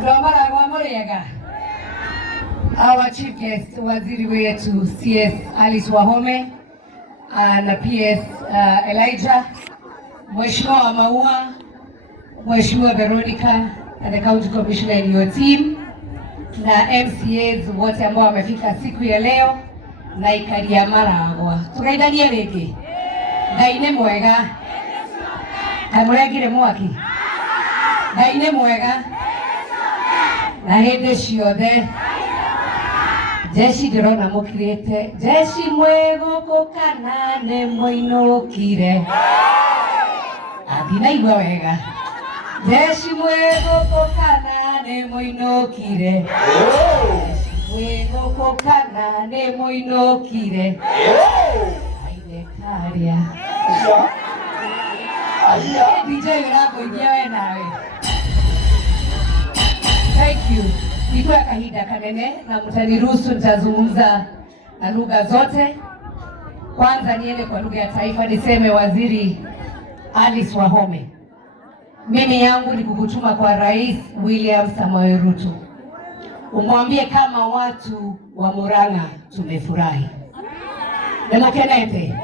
Adwamara wa Muriega. Our chief guest, waziri wetu CS Alice Wahome na PS Elijah, Mheshimiwa Maua, Mheshimiwa Veronica and the county commissioner in your team, na MCAs wote ambao wamefika siku ya leo na ikaria maragwa. Tukaidania rege. Ngaine mwega. Kamuragire mwaki. Ngaine mwega. Na hende ciothe. Jeshi ndĩrona mũkirĩte. Jeshi mwego kokana nĩ mũinũkire. Athinaigua wega. Jeshi mwego kokana nĩ mũinũkire. Mwego kokana nĩ mũinũkire. Aine karia. DJ ũrakũinia we nawe. Thank you. Nikuwa kahinda kanene na mtaniruhusu nitazungumza na lugha zote. Kwanza niende kwa lugha ya taifa niseme Waziri Alice Wahome. Mimi yangu ni kukutuma kwa Rais William Samoei Ruto. Umwambie kama watu wa Murang'a tumefurahi. Ninakenete.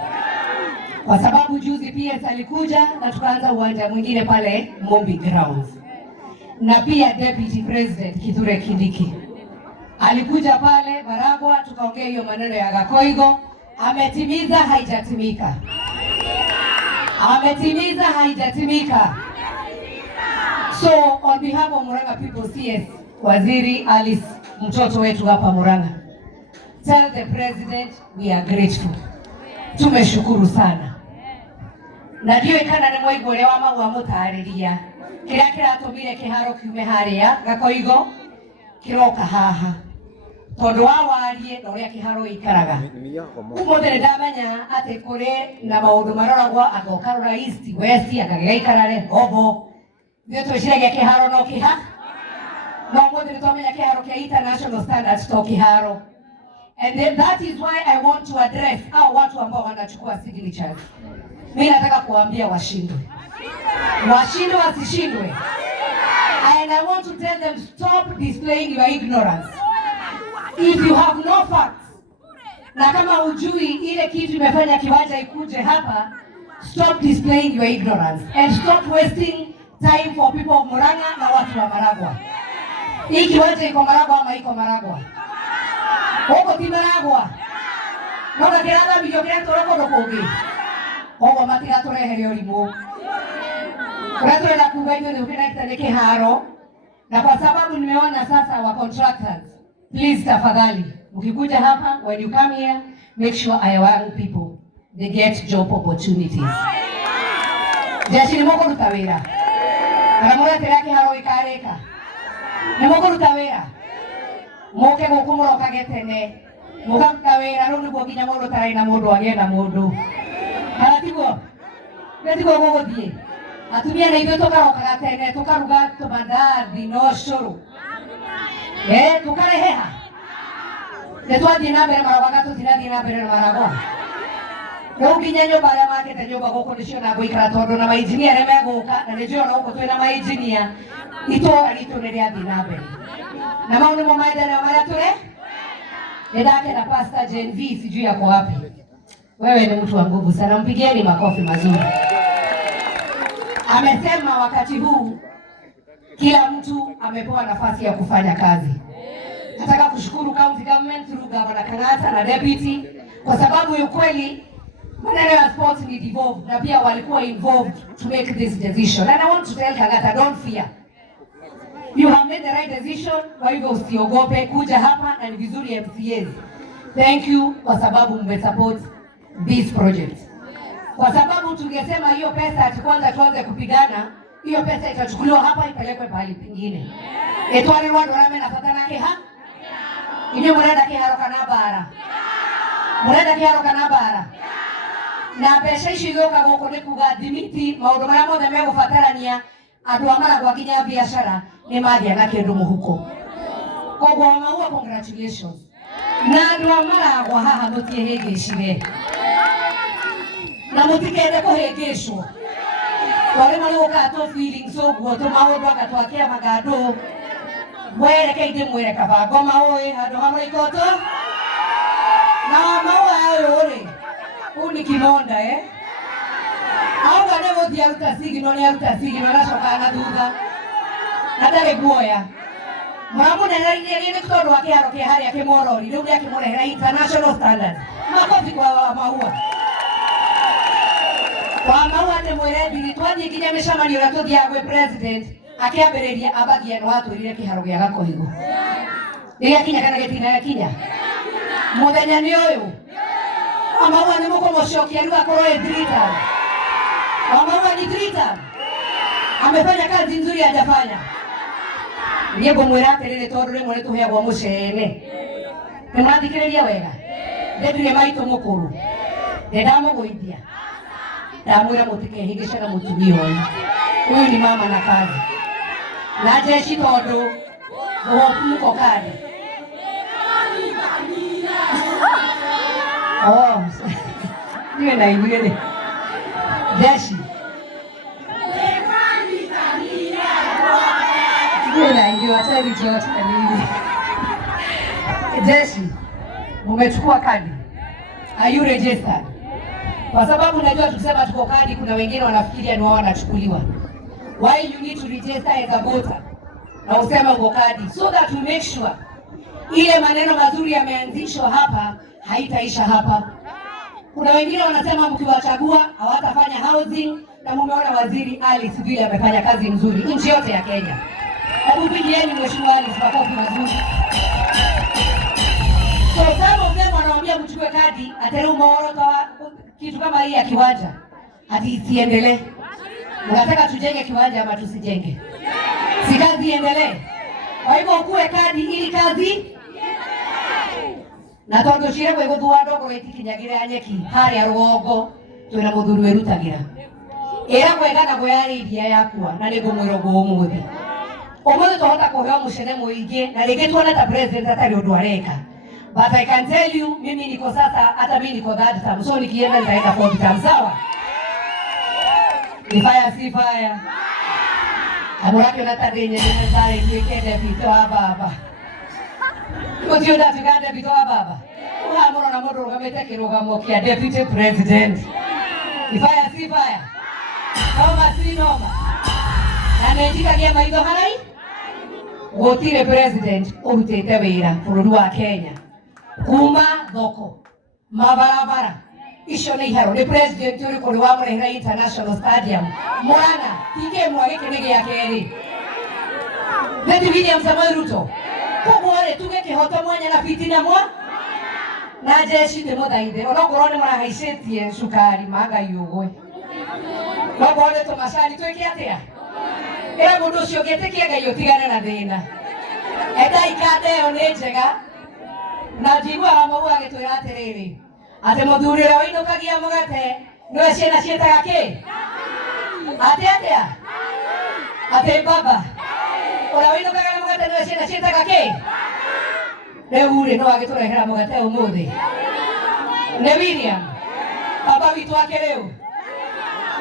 Kwa sababu juzi PS alikuja na tukaanza uwanja mwingine pale Mombi Grounds. Na pia Deputy President Kithure Kindiki alikuja pale Maragwa, tukaongea hiyo maneno ya Gakoigo. Ametimiza haijatimika? Ametimiza haijatimika? So on behalf of Murang'a people, CS Waziri Alice, mtoto wetu hapa Murang'a, tell the president we are grateful. Tumeshukuru sana. Na ndio ikana ni mwaigore wa maua mutariria kira kiratumire kiharo kiume haria Gakoigo kiroka haha tondu wa warie na uria kiharo ikaraga. Umuthire ndamenya ati kuri na maundu maroragwa agokarora east west akagiikarare hobo ndio twiciragia kiharo no kiha no umuthire twamenya kiharo kia international standards to kiharo. And then that is why I want to address hao watu ambao wanachukua signatures. Mimi nataka kuambia washindwe. Washindwe wasishindwe. And I want to tell them, stop displaying your ignorance. If you have no facts, na kama hujui ile kitu imefanya kiwanja ikuje hapa, stop displaying your ignorance and stop wasting time for people of Murang'a na watu wa Maragwa. Hii kiwanja iko Maragwa ama iko Maragwa? Huko ti Maragwa. Noga kirada bijo kirento roko dokoge. Huko matira turehere olimu. Kwa na kubaini ndio kinaita kiharo. Na kwa sababu nimeona sasa wa contractors, please tafadhali ukikuja hapa, when you come here, make sure our young people they get job opportunities. Jeshi ni moko rutawera. Karamura teraki haro ikareka. Ni moko rutawera. Moke gokumuro kagetene. Moka rutawera ro niguo ginya mundu taraina mundu agenda mundu. Haratigo. Netigo gogothie. Atumia na ithuĩ tũkarokaga tene tũkaruga tũmandathi no cũrũ. Tũkareheha. Nĩtwathiĩ na mbere Maragwa tũtirathiĩ na mbere Maragwa. Rĩu nginya nyũmba arĩa makĩte nyũmba gũkũ nĩcio na ngũikara tondũ na mainjinia arĩa megũka na nĩnjũĩ ona gũkũ twĩna mainjinia itũũra ritũ nĩrĩathiĩ na mbere. Na mau nĩmo maendeleo marĩa tũrĩ. Nĩndakena Pastor Gen V sijui yako wapi. Wewe ni mtu wa nguvu sana, mpigieni makofi mazuri. Amesema wakati huu kila mtu amepewa nafasi ya kufanya kazi. Nataka kushukuru county government through Governor Kang'ata na deputy kwa sababu ukweli maneno ya sports ni devolved na pia walikuwa involved to make this decision. And I want to tell Kang'ata, don't fear. You have made the right decision, kwa hivyo usiogope kuja hapa na ni vizuri MCAs. Thank you kwa sababu mmesupport this project. Kwa sababu tungesema hiyo pesa ati kwanza tuanze kupigana, hiyo pesa itachukuliwa hapa ipelekwe pahali pengine. Etwari watu rame na fatana keha. Inyo murenda kiharo kana bara. Murenda kiharo kana bara. Na pesa ici yoka goko ni kuga thimiti maundu maria mothe megubatarania andu a Maragwa kinya biashara ni magia na kindu muhuko. Koguo maua congratulations. Na andu a Maragwa haha mutiehegecire. Na mutikende kuhengeshwo. Wale mali ukato feelings oguo to maundu akatwakia magado mwere kaide mwere kaba goma oe hado hamwe ikoto na maua yao ore uni kimonda au gane wothi aruta sigino ni aruta sigino na shoka na thutha na ndare guoya mwamu na ni kutondo wake haroke hari yake morori ndio yake morera international standards makofi kwa maua ne mwere twathie kinya micamani ura tuthiagwe president akiambiriria abagia no atwirire kiharo gia gakohigo niria kinya kana getina ya kinya muthenya ni uyu amaua ni mukomocokia riu akorwo drita amaua ni drita amefanya kazi nzuri hajafanya niego mwira atirire tondu rimwe nituheagwo mucene nimwathikiriria wega ndendire maito mukuru ndendamuguithia ndamwira mutikehingica na mutumia uyu ni mama na kazi na jeshi tondu muko kadi niwe na igwire jeshi jeshi umechukua kadi, are you registered? Kwa sababu unajua tukisema tuko kadi kuna wengine wanafikiria ni wao wanachukuliwa. Why you need to register as a voter na usema uko kadi so that we make sure ile maneno mazuri yameanzishwa hapa haitaisha hapa. Kuna wengine wanasema mkiwachagua hawatafanya housing, na mumeona waziri Alice vile amefanya kazi nzuri nchi yote ya Kenya. Hebu pigieni mheshimiwa Alice makofi mazuri. So sababu mimi wanawaambia mchukue kadi atere umeoro kitu kama hii ya kiwanja hadi isiendelee. Unataka tujenge kiwanja ama tusijenge? Si kazi iendelee. Kwa hivyo ukue kadi ili kazi na tondu cire gwe guthua ndogo itikinyagira anyeki hari arugongo twina muthuru werutagira era gwega na gweyariria yakwa na nigo mwirogo umuthi umuthi tuhota kuheo mucene muingi na rigi tuona ta president atari undu areka, but I can tell you mimi niko sasa, hata mimi niko third term, so nikienda nitaenda fourth term. Sawa, ni fire si fire amurake na tadenye ni sare nikende bitoa baba Mutio da tigande bitoa baba. Uhamura na modo rugamete kirugamo kia deputy president. Ifaya si faya. Noma si noma. Na nejika kia maitho harai. Gotire president urutete wira bururi wa Kenya. Kuma thoko. Mabarabara. Icio nĩ iharo nĩ president uri kuri wa Murang'a International Stadium. Murang'a tike mwage kene gĩa kerĩ. Nĩ William Samoei Ruto. Kugore tuge kihoto mwanya na fitina mwa na jeshi de muthaithe onokorwo ni marahaicetie cukari maga yugwe bagore to mashani tweke atia era mundu ucio getikia ngai utigane na thina enda ikande yo ni njega na njigua maua agitwira atiriri ati muthurira winukagia mugate niwe ciana cietaga ki atia ati baba ora winukagia mugate niwe ciana cietaga ki Neure no agiturehera mugate umuthi ne William baba witu wake leo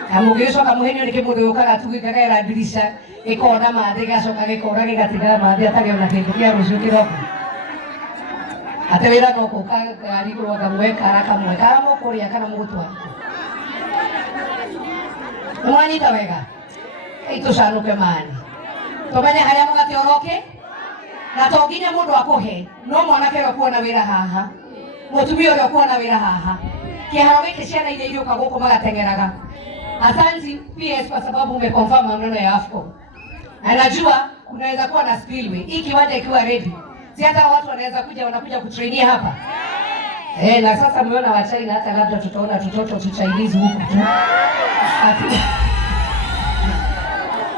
kamugicoka muhenio niki mundu ukaga tugikagera dirisha ikona mathe gacoka gikora gigatigara mathe atari ona kindu kia rucio kiroko atewira no kuka gari kurwaga mwekara kamwekara mukuria kana mugutwa mwanyita wega itucanuke mani tumenye haria mugate oroke na tonginya mundu akuhe no mwanake we kuona wira haha mutumia ule kuona wira haha kiharo giki ciana ile iruka guku magatengeraga. Asanti PS kwa sababu umeconfirm maneno ya AFCON. Anajua kunaweza kuwa na spillway. Hii kiwanja ikiwa ready, si hata watu wanaweza kuja wanakuja kutrainia hapa. Na sasa mmeona wa China, hata labda tutaona tutoto tu Chinese huku tu.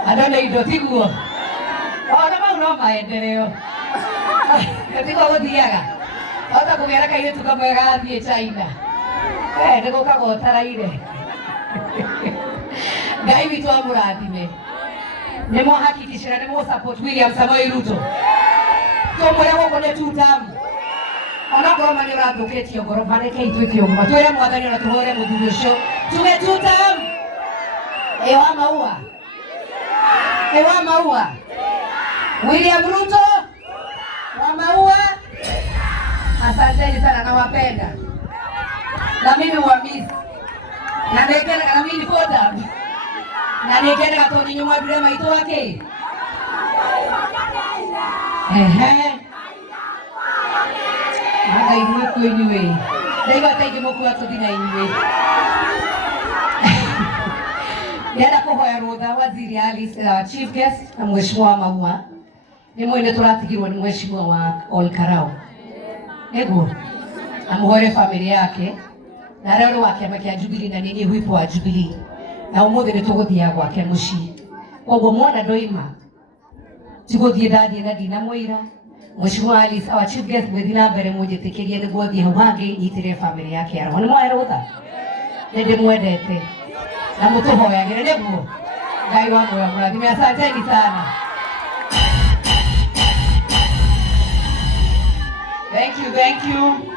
Adone idotiguo. No maendeleo. Katika wodiaga. Hata kugera kaile tukamwega athie China. Ndiko kagotara ile. Ngai witu amurathime. Nimo hakikishira nimo support William Samoei Ruto. Tomwera goko ne tutam. Ona goroma ni rathuketio goroma ne keitwikio ngoma. Twere mwathani na tuhore muthuri ucio. Tuge tutam. Ewa maua. William Ruto wa maua. Asanteni sana, nawapenda na mimi wamisi na nekena na mimi foda na nekena katoni nyuma bila maito wake aga imwe kwenyewe ndaiga taiki moku atodina imwe Nenda kuhoya rutha Waziri Alice, chief guest na mheshimiwa Maua ni mwene turatigirwo ni mheshimiwa wa Olkarau ego na muhore family yake na rero wa kiama kia Jubilee na nini whip wa Jubilee na umuthi ni tuguthia gwake mucii koguo mwana ndoima tiguthie ndathie na ndina mwira mheshimiwa Alice our chief guest mwithi na mbere munjitikirie niguo thie hau hangi nyitire family yake aramo ni mwae rutha ndi mwendete na mutuhoyagire niguo Ngai wa moyo murathime. Asanteni sana. Thank you.